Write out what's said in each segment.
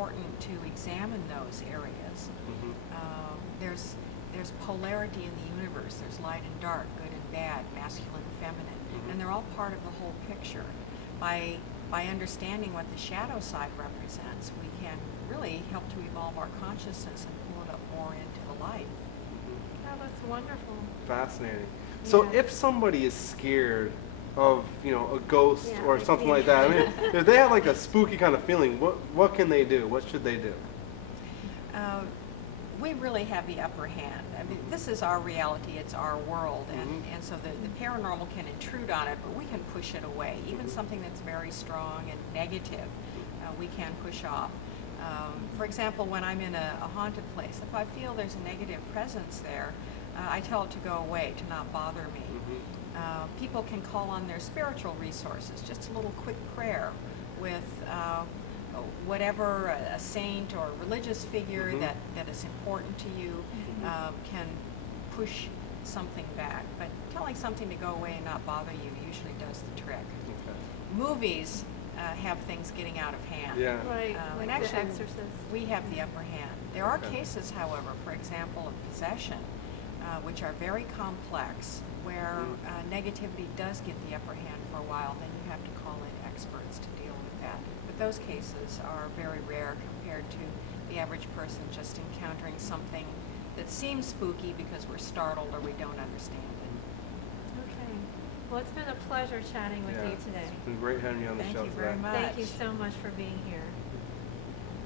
important to examine those areas. There's polarity in the universe. There's light and dark, good and bad, masculine and feminine, and they're all part of the whole picture. By understanding what the shadow side represents, we can really help to evolve our consciousness and pull it up more into the light. Oh, that's wonderful. Fascinating. So if somebody is scared of, you know, a ghost or something like that, I mean, if they have like a spooky kind of feeling, what can they do? What should they do? We really have the upper hand. I mean, this is our reality, it's our world, and so the paranormal can intrude on it, but we can push it away. Even something that's very strong and negative, we can push off. For example, when I'm in a haunted place, if I feel there's a negative presence there, I tell it to go away, to not bother me. People can call on their spiritual resources, just a little quick prayer with whatever a saint or a religious figure that is important to you can push something back. But telling something to go away and not bother you usually does the trick. Movies have things getting out of hand. Right, like and actually, The Ehyptsister. we have the upper hand. There are cases, however, for example, of possession, which are very complex, where negativity does get the upper hand for a while. Then you have to call in experts to deal with that. But those cases are very rare compared to the average person just encountering something that seems spooky because we're startled or we don't understand it. Okay. Well, it's been a pleasure chatting with you today. It's been great having you on the show Thank you very much. Thank you so much for being here.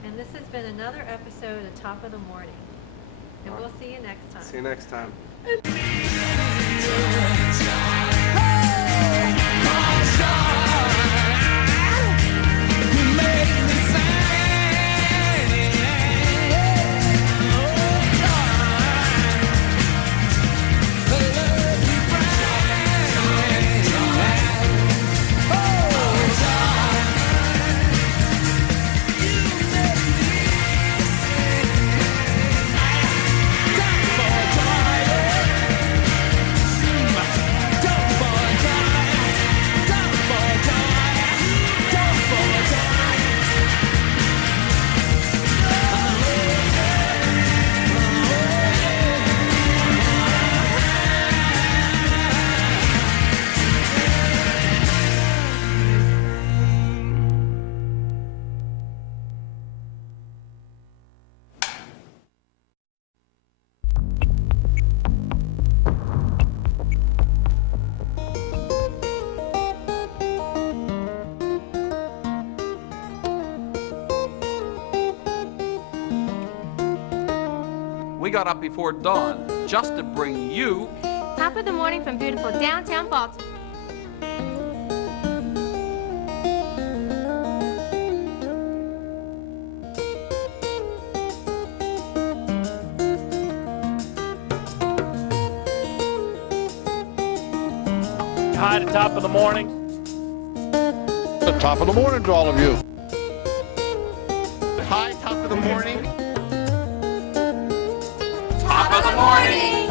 And this has been another episode of Top of the Morning. And we'll see you next time. See you next time. We got up before dawn just to bring you Top of the Morning from beautiful downtown Baltimore. Hi to Top of the Morning. The Top of the Morning to all of you. Hi, Top of the Morning. Top of the Morning.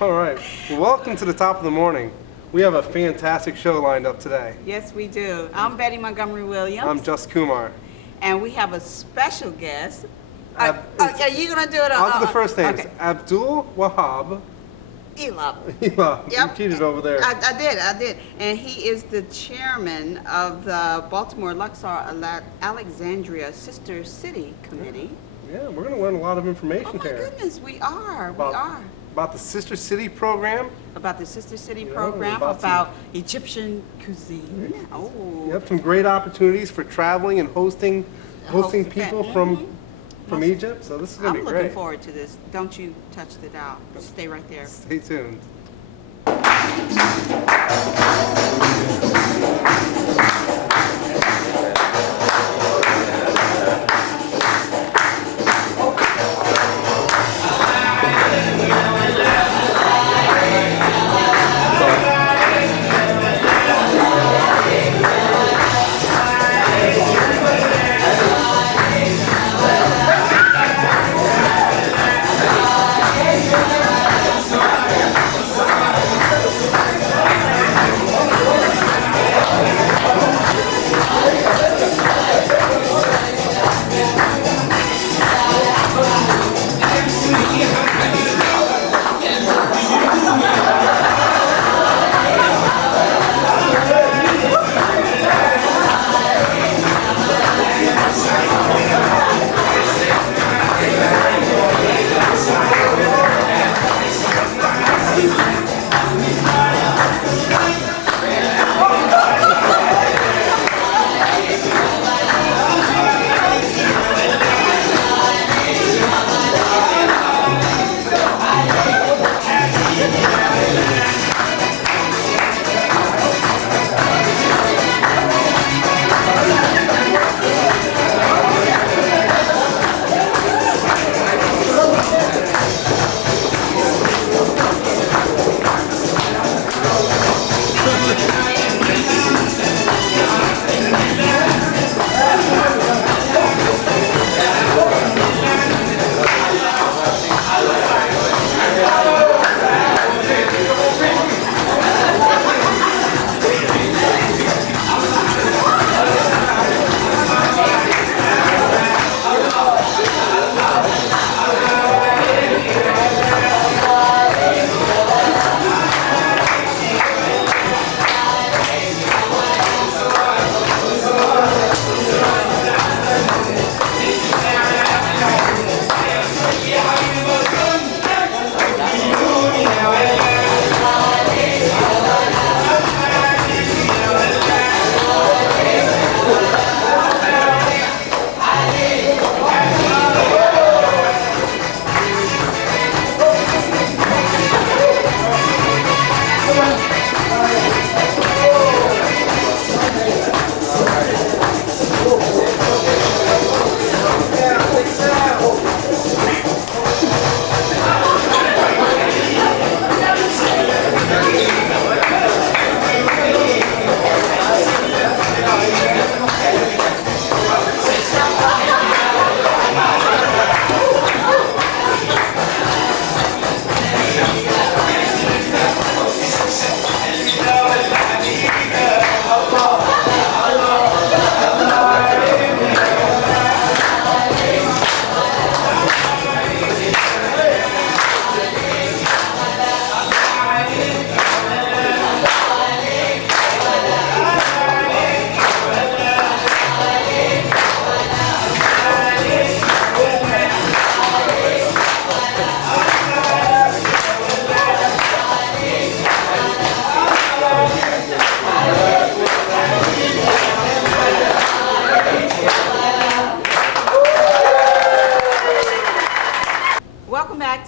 All right. Well, welcome to the Top of the Morning. We have a fantastic show lined up today. Yes, we do. I'm Betty Montgomery Williams. I'm Just Kumar. And we have a special guest. Ab- are you going to do it? I'll do the first names. Okay. Abdul Wahab. Elab. Elab. Yep. You cheated over there. I did. And he is the chairman of the Baltimore Luxor Alexandria Sister City Committee. Yeah, we're going to learn a lot of information Oh my here. goodness, we are. About the Sister City program. About the Sister City Yeah, program, about Egyptian cuisine. Oh. You have some great opportunities for traveling and hosting people from Egypt. So this is going to be I'm great. looking forward to this. Don't you touch the dial. Stay right there. Stay tuned.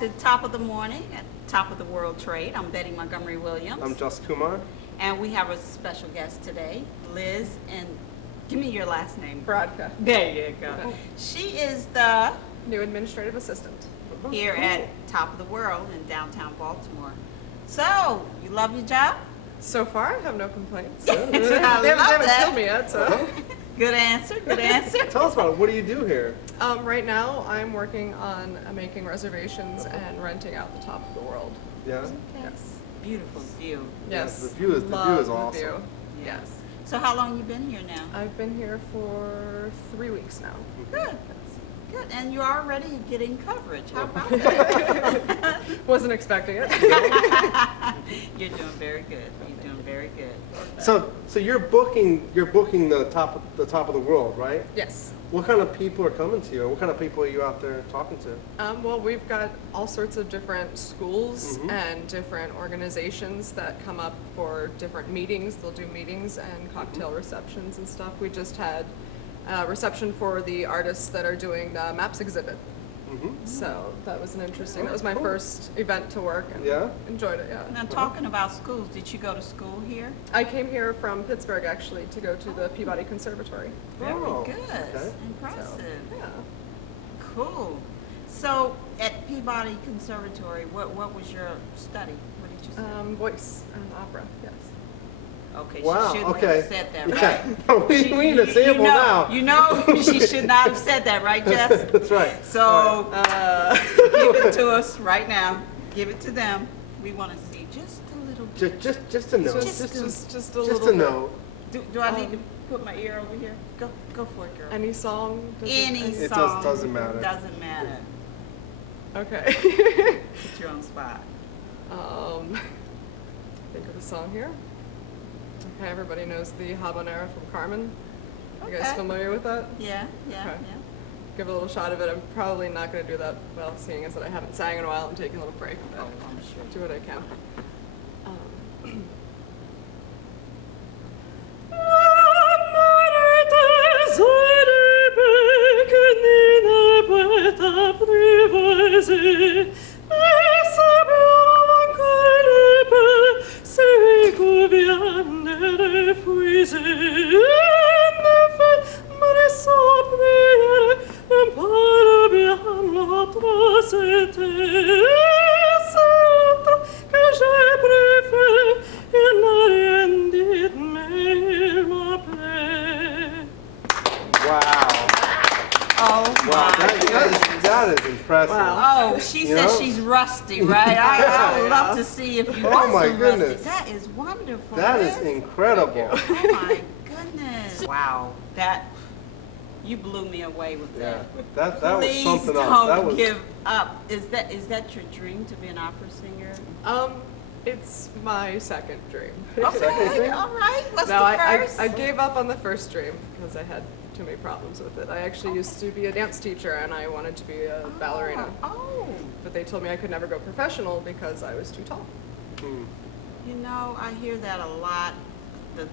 to Top of the Morning at Top of the World Trade. I'm Betty Montgomery Williams. I'm Just Kumar. And we have a special guest today, Liz, and give me your last name. Brodka, There you go. She is the new administrative assistant. here at Top of the World in downtown Baltimore. So, you love your job? So far, I have no complaints. I they love haven't that. killed me yet, so. Good answer, good answer. Tell us about it. What do you do here? Right now, I'm working on making reservations and renting out the Top of the World. Yeah. Yes. Beautiful view. Yes. the view is Love awesome. The view. Yes. So how long you been here now? I've been here for 3 weeks now. Good. Good. And you're already getting coverage. How about that? Wasn't expecting it. You're doing very good. You're doing very good. So you're booking the top of the world, right? Yes. What kind of people are coming to you? What kind of people are you out there talking to? Well, we've got all sorts of different schools and different organizations that come up for different meetings. They'll do meetings and cocktail receptions and stuff. We just had a reception for the artists that are doing the Maps exhibit. So that was that was my first event to work and enjoyed it, yeah. Now, talking about schools, did you go to school here? I came here from Pittsburgh actually to go to the Peabody Conservatory. Very Oh, good. okay. Impressive. So, yeah. Cool. So, at Peabody Conservatory, what was your study? What did you say? Voice and opera, yes. Okay, Wow. she shouldn't Okay. have said that, Yeah. right? we need a sample now. You know she should not have said that, right, Jess? That's right. So, give it to us right now. Give it to them. We want to see just a little bit. Just a note. Just a Just little a bit. note. Do I need to put my ear over here? Go for it, girl. Any song? Any It song. doesn't matter. Doesn't matter. Okay. Put you on the spot. Think of a song here. Okay, everybody knows the habanero from Carmen. You guys Okay. familiar with that? Yeah. Okay. Give a little shot of it. I'm probably not going to do that well, seeing as that I haven't sang in a while. I'm taking a little break, but Oh, I'm sure. do what I can. That is impressive. Wow. Oh, she You says know? she's rusty, right? I would love to see if you Oh, my wasn't rusty. goodness. That is wonderful. That is Liz. incredible. Oh my goodness. Wow. You blew me away with Yeah, that. that was Please something else. don't That was give up. Is that your dream to be an opera singer? It's my second dream. Okay, all right. What's No, the first? I gave up on the first dream because I had too many problems with it. I actually used to be a dance teacher and I wanted to be a ballerina. Oh. But they told me I could never go professional because I was too tall. You know, I hear that a lot. The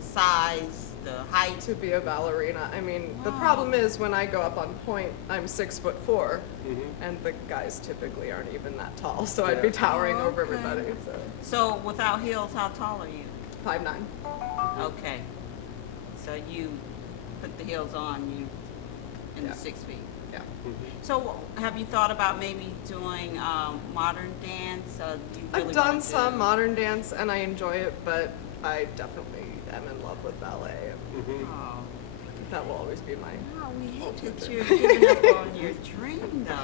size, the height. To be a ballerina. I mean, the Wow. problem is when I go up on point, I'm 6'4", and the guys typically aren't even that tall, so I'd be towering over Okay. everybody. So without heels, how tall are you? 5'9". Okay. So you put the heels on, you in Yeah. the 6 feet. Yeah. So have you thought about maybe doing modern dance? Do you really I've done wanna some do- modern dance and I enjoy it, but I definitely am in love with ballet. Oh, That will always be my. no, we hate that you're giving up on your dream, though.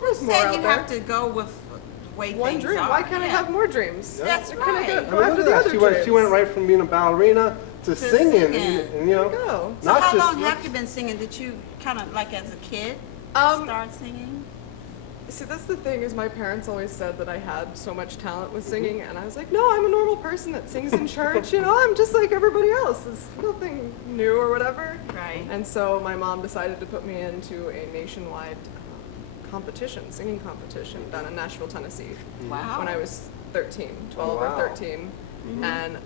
Who There's more said out you there. have to go with the way One things dream. are? Why can't I Yeah. have more dreams? That's Why can't I right. go I after remember the that. other She dreams? went right from being a ballerina to singing, singing. and you know, Go. So not how just long have you been singing? Did you kind of like as a kid start singing? See, that's the thing is my parents always said that I had so much talent with singing, and I was like, no, I'm a normal person that sings in church. You know, I'm just like everybody else. It's nothing new or whatever. Right. And so my mom decided to put me into a nationwide competition, singing competition down in Nashville, Tennessee. Wow. When I was 13, 12 Wow. or 13. And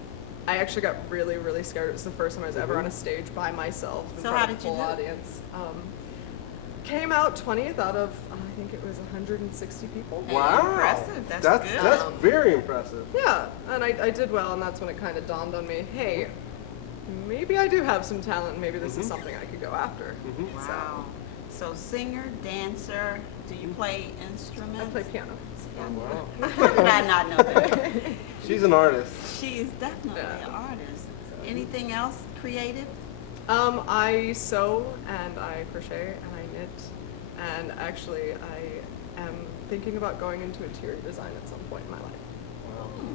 I actually got really, really scared. It was the first time I was ever on a stage by myself in So front how of a did you full do? audience. came out 20th out of, I think it was 160 people. Wow. Impressive. That's good. That's very impressive. Yeah, and I did well, and that's when it kind of dawned on me, hey, maybe I do have some talent, maybe this is something I could go after. Wow. So singer, dancer, do you play instruments? I play piano. Wow. How did I not know that? She's an artist. She is definitely an artist. Anything else creative? I sew and I crochet and I knit, and actually I am thinking about going into interior design at some point in my life.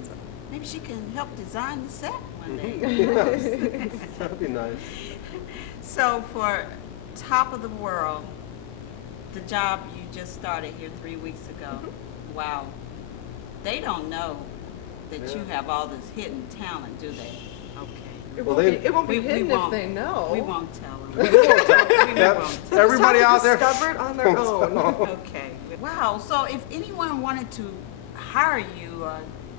So maybe she can help design the set one day. Yes. That'd be nice. So for Top of the World, the job you just started here 3 weeks ago, wow. They don't know that you have all this hidden talent, do they? Okay. It Well, won't be we hidden if won't. they know. We won't tell them. We won't tell. Yep. Everybody Just have out to there. discover it on their own. Okay. Wow. So if anyone wanted to hire you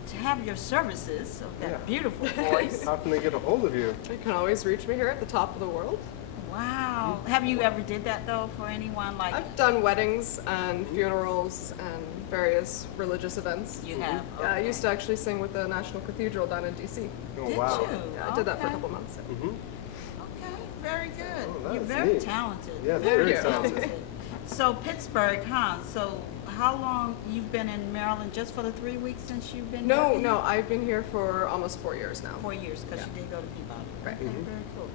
to have your services of that Yeah. beautiful voice, How can they get a hold of you? You can always reach me here at the Top of the World. wow. Have you ever did that though for anyone like I've done weddings and funerals and various religious events. you have? I used to actually sing with the National Cathedral down in D.C. Oh, Did wow. you? Yeah, I did that for a Okay. couple months. Mm-hmm. Okay, very good. Oh, You're that's very neat. talented. Yeah, Thank very you. talented. So Pittsburgh, huh? So how long you've been in Maryland? Just for the 3 weeks since you've been No, here? no, I've been here for almost 4 years now. 4 years, because you did go to Peabody. Right. Okay, very cool.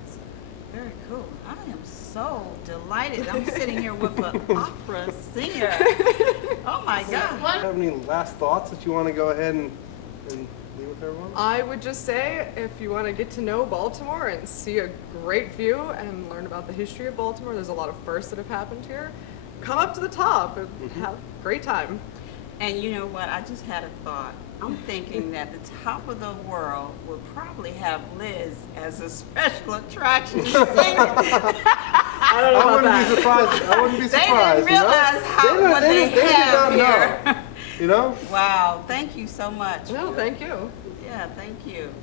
Very cool. I am so delighted. I'm sitting here with an opera singer. Oh my God. Have any last thoughts that you want to go ahead and leave with everyone? I would just say, if you want to get to know Baltimore and see a great view and learn about the history of Baltimore, there's a lot of firsts that have happened here. Come up to the top and have a great time. And you know what? I just had a thought. I'm thinking that the Top of the World would probably have Liz as a special attraction to sing it. I don't know I about wouldn't that. be surprised. I wouldn't be They surprised. didn't realize how what they did have not here. know. You know? Wow, thank you so much. No, thank you. Yeah, thank you.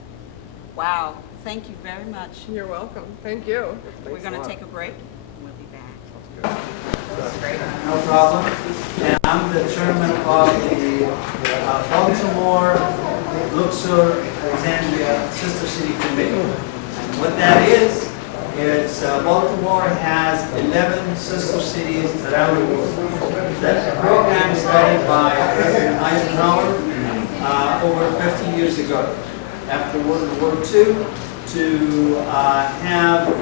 Wow, thank you very much. You're welcome. Thank you. We're Thanks going a to lot. take a break. We'll be back. No problem. And I'm the chairman of the Baltimore, Luxor, Alexandria Sister City Committee. And what that is Baltimore has 11 sister cities around the world. That program started by President Eisenhower over 50 years ago, after World War II, to have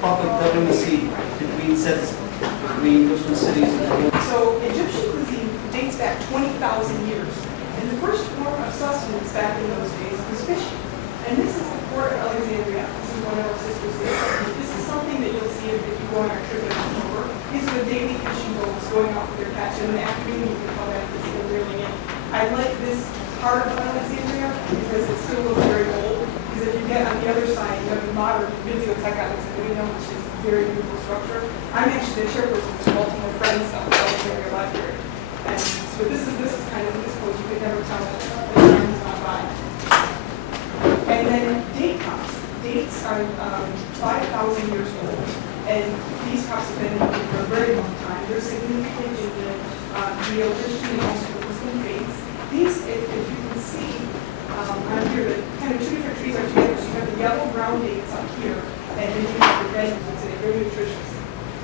public diplomacy between citizens, between different cities in the world. So Egyptian cuisine dates back 20,000 years. And the first form of sustenance back in those days was fishing. And this is the port of Alexandria. This is one of our sister cities. This is something that you'll see if you go on our trip in October. These are the daily fishing boats going out for their catch. And in the afternoon, you can come back and see them reeling in. I like this part of Alexandria because it still looks very old. Because if you get on the other side, you have the modern bibliotheca Alexandria, which is a very beautiful structure. I'm actually the chairperson for Baltimore Friends of the Alexandria Library. And so this is kind of this pose. You could never tell that the time has gone by. And then date cups. Dates are 5,000 years old. And these cups have been used for a very long time. They're significant in the Judeo-Christian and also the Muslim faiths. These, if you can see on here, the kind of two different trees are together. So you have the yellow brown dates up here, and then you have the red ones, and they're very nutritious.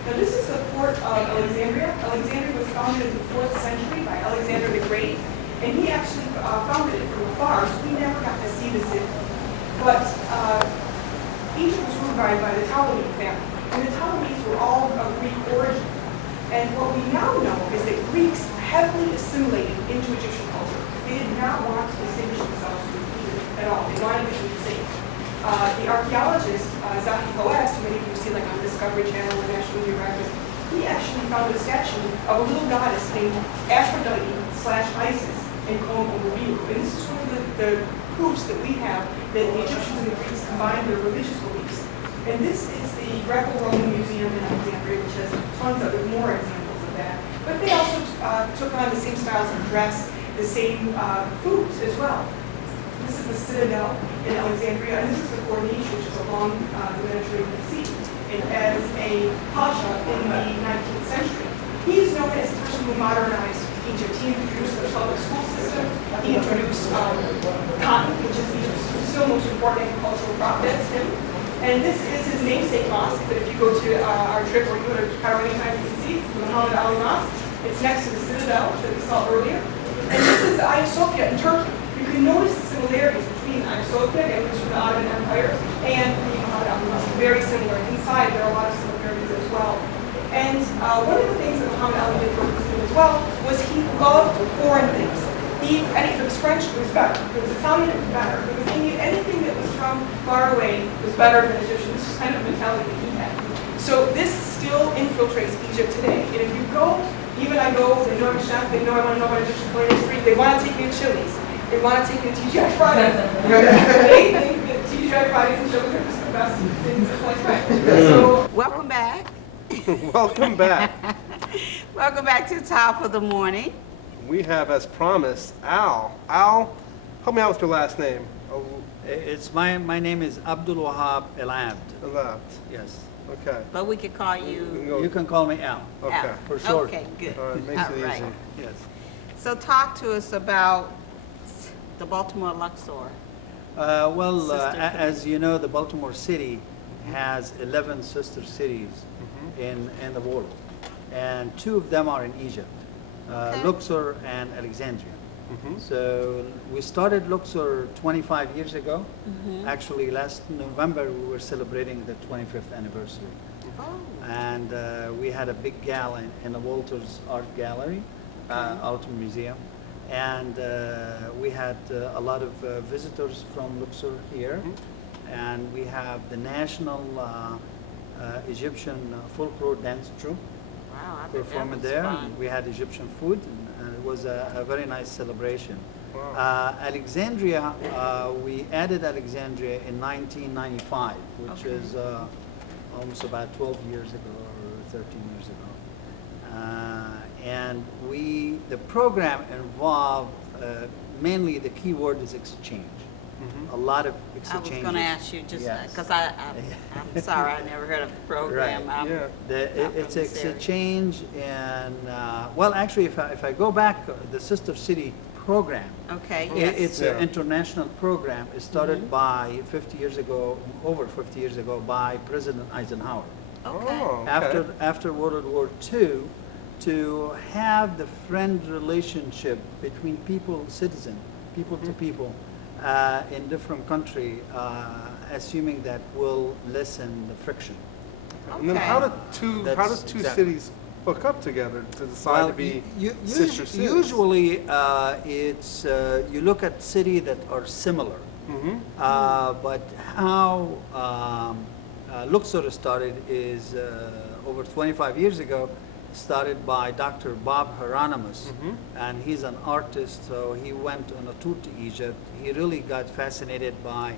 Now this is the port of Alexandria. Alexandria was founded in the 4th century by Alexander the Great, and he actually founded it from afar, so we never got to see the city. But Egypt was ruled by the Ptolemaic family, and the Ptolemies were all of Greek origin. And what we now know is that Greeks heavily assimilated into Egyptian culture. They did not want to distinguish themselves from Egypt at all. They wanted to be the same. The archaeologist, Zahi Coas, who many of you see like on Discovery Channel or National Geographic, he actually found a statue of a little goddess named Aphrodite/Isis in Kom Omoriru. And this is one of the proofs that we have that the Egyptians and the Greeks combined their religious beliefs. And this is the Greco-Roman Museum in Alexandria, which has tons of more examples of that. But they also took on the same styles of dress, the same foods as well. This is the Citadel in Alexandria, and this is the Corniche, which is along the Mediterranean Sea. as a pasha in the 19th century. He's known as the person who modernized Egypt. He introduced the public school system. He introduced cotton, which is Egypt's still most important agricultural crop. That's him. And this is his namesake mosque. But if you go to our trip or you go to Cairo anytime, you can see it's the Muhammad Ali Mosque. It's next to the citadel that we saw earlier. And this is Hagia Sophia in Turkey. You can notice the similarities between Hagia Sophia, and which from the Ottoman Empire, and the Muhammad Ali Mosque. Very similar. Inside, there are a lot of similarities as well. And one of the things that Muhammad Ali did for Muslim as well was he loved foreign things. And if it was French, it was better. If it was Italian, it was better. If it was Indian, anything that was from far away was better than Egyptian. This is kind of the mentality that he had. So this still infiltrates Egypt today. And if you go, even I go, they know I'm a chef, they know I want to know about Egyptian culinary history, they want to take me to Chili's. They want to take me to TGI Fridays. They think that TGI Fridays and Chili's are just the best things of like that. So, Welcome back. Welcome back. Welcome back to Top of the Morning. We have, as promised, Al. Al, help me out with your last name. My name is Abdul Wahab El Abd. Elapsed. Yes. Okay. But we could call you You can call me Al. Okay. Al. For short. Okay, good. All right, makes it All right. easy. Yes. So talk to us about the Baltimore Luxor. As you know, the Baltimore city has 11 sister cities in the world, and 2 of them are in Egypt, Luxor and Alexandria. So we started Luxor 25 years ago. Actually, last November we were celebrating the 25th anniversary. And we had a big gala in the Walters Art Gallery, Art Museum. And we had a lot of visitors from Luxor here. And we have the national Egyptian folklore dance troupe Wow, I bet that performing was there. fun. We had Egyptian food, and it was a very nice celebration. Wow. Alexandria, we added Alexandria in 1995, which Okay. is almost about 12 years ago or 13 years ago. And the program involved, mainly the key word is exchange. A lot of I exchanges. was going to ask you just Yes. because I'm sorry, I never heard of the program. Right. I'm Yeah. not It's from this area. exchange, and well, actually, if I go back, the Sister City program. Okay, It's Yeah. an international program. It started by 50 years ago, over 50 years ago, by President Eisenhower. Okay. Oh, okay. After World War II, to have the friend relationship between people to people in different country, assuming that will lessen the friction. And then how did two That's exactly. cities hook up together to decide to be sister cities? Usually, it's you look at cities that are similar. But how Luxor started is over 25 years ago. Started by Dr. Bob Hieronymus, and he's an artist, so he went on a tour to Egypt. He really got fascinated by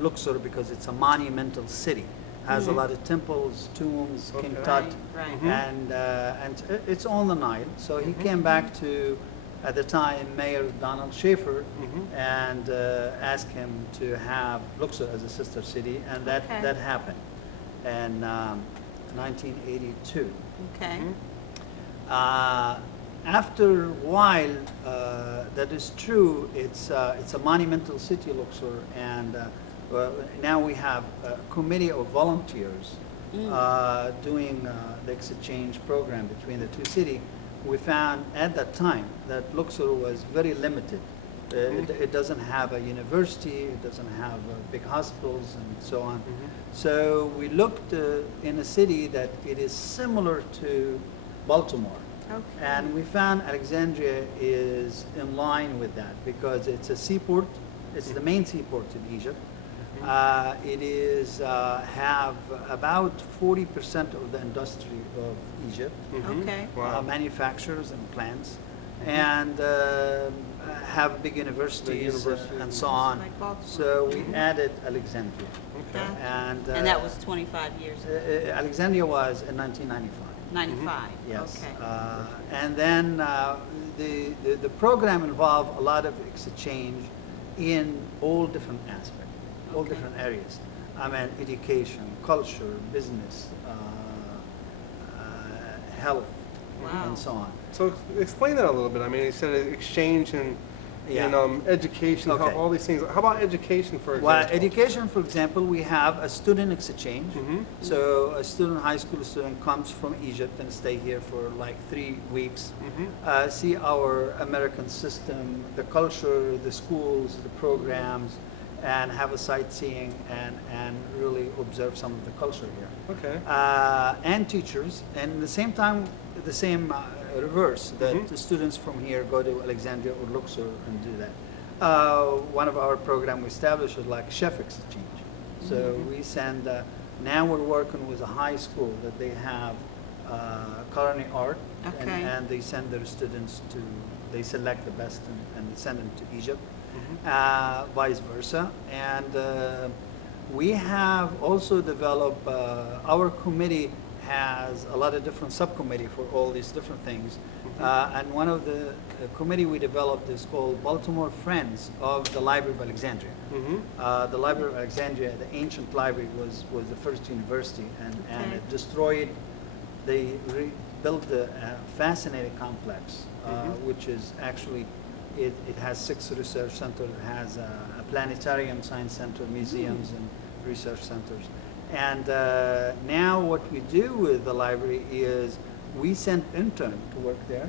Luxor because it's a monumental city. Has a lot of temples, tombs, King Tut, Right. and it's on the Nile. So he came back to, at the time, Mayor Donald Schaefer, and asked him to have Luxor as a sister city, and that happened in 1982. Okay. After a while, that is true. It's a monumental city, Luxor, and now we have a committee of volunteers doing the exchange program between the 2 cities. We found at that time that Luxor was very limited. It doesn't have a university, it doesn't have big hospitals and so on. So we looked in a city that it is similar to Baltimore. Okay. And we found Alexandria is in line with that because it's a seaport. It's the main seaport in Egypt. It is have about 40% of the industry of Egypt. Okay. Wow. Manufacturers and plants, and have big universities and so on. Like Baltimore. So we added Alexandria, Okay. and that was 25 years ago. Alexandria was in 1995. 95. Yes. Okay. And then the program involved a lot of exchange in all different aspects, all Okay. different areas. I mean, education, culture, business, health, Wow. and so on. So explain that a little bit. I mean, you said exchange and education, Okay. all these things. How about education, for example? Well, education, for example, we have a student exchange. Mhm. So a student, high school student, comes from Egypt and stay here for like 3 weeks. See our American system, the culture, the schools, the programs, and have a sightseeing and really observe some of the culture here. Okay. And teachers, and at the same time, the same reverse, that the students from here go to Alexandria or Luxor and do that. One of our program we established was like chef exchange. So we send, now we're working with a high school that they have culinary art, Okay. and they send their students to, they select the best and they send them to Egypt, vice versa. And we have also developed, our committee has a lot of different subcommittee for all these different things. And one of the committee we developed is called Baltimore Friends of the Library of Alexandria. The Library of Alexandria, the ancient library, was the first university, and it destroyed, they rebuilt a fascinating complex, which is actually, it has 6 research centers, it has a planetarium, science center, museums, and research centers. And now what we do with the library is we send interns to work there,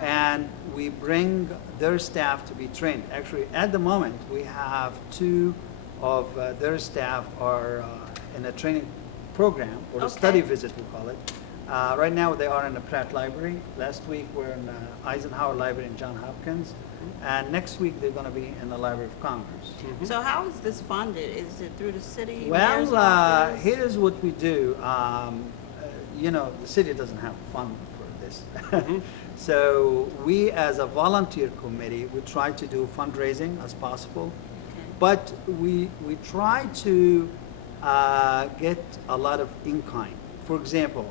and we bring their staff to be trained. Actually, at the moment, we have 2 of their staff are in a training program, or a study visit, we call it. Right now, they are in the Pratt Library. Last week, we're in Eisenhower Library in Johns Hopkins. And next week, they're going to be in the Library of Congress. So how is this funded? Is it through the city? mayor's Well, office? here's what we do. You know, the city doesn't have fund for this. So we, as a volunteer committee, we try to do fundraising as possible. But we try to get a lot of in-kind. For example,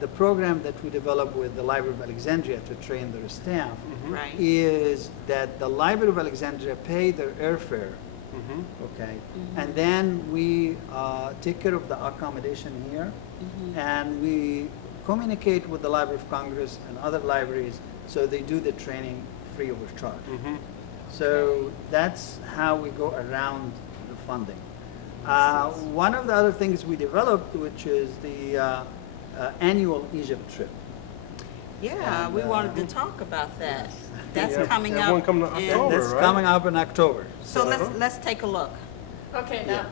the program that we developed with the Library of Alexandria to train their staff Right. is that the Library of Alexandria pay their airfare, okay? And then we take care of the accommodation here, and we communicate with the Library of Congress and other libraries, so they do the training free of charge. So that's how we go around the funding. One of the other things we developed, which is the annual Egypt trip. Yeah, And, we wanted to talk about that. That's Yeah, coming that up. one coming up in- October, That's right? coming up in October. So let's take a look. Okay, now.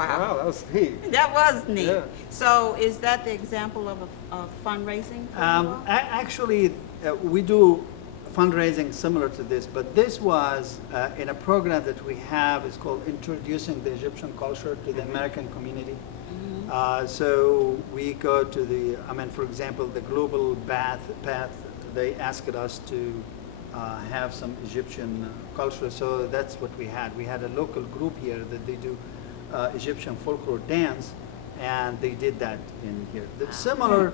Wow, that was neat. That was neat. Yeah. So is that the example of fundraising for you all? Actually, we do fundraising similar to this, but this was in a program that we have. It's called Introducing the Egyptian Culture to the American Community. So we go to for example, the Global Path, they asked us to have some Egyptian culture. So that's what we had. We had a local group here that they do Egyptian folklore dance, and they did that in here. Similar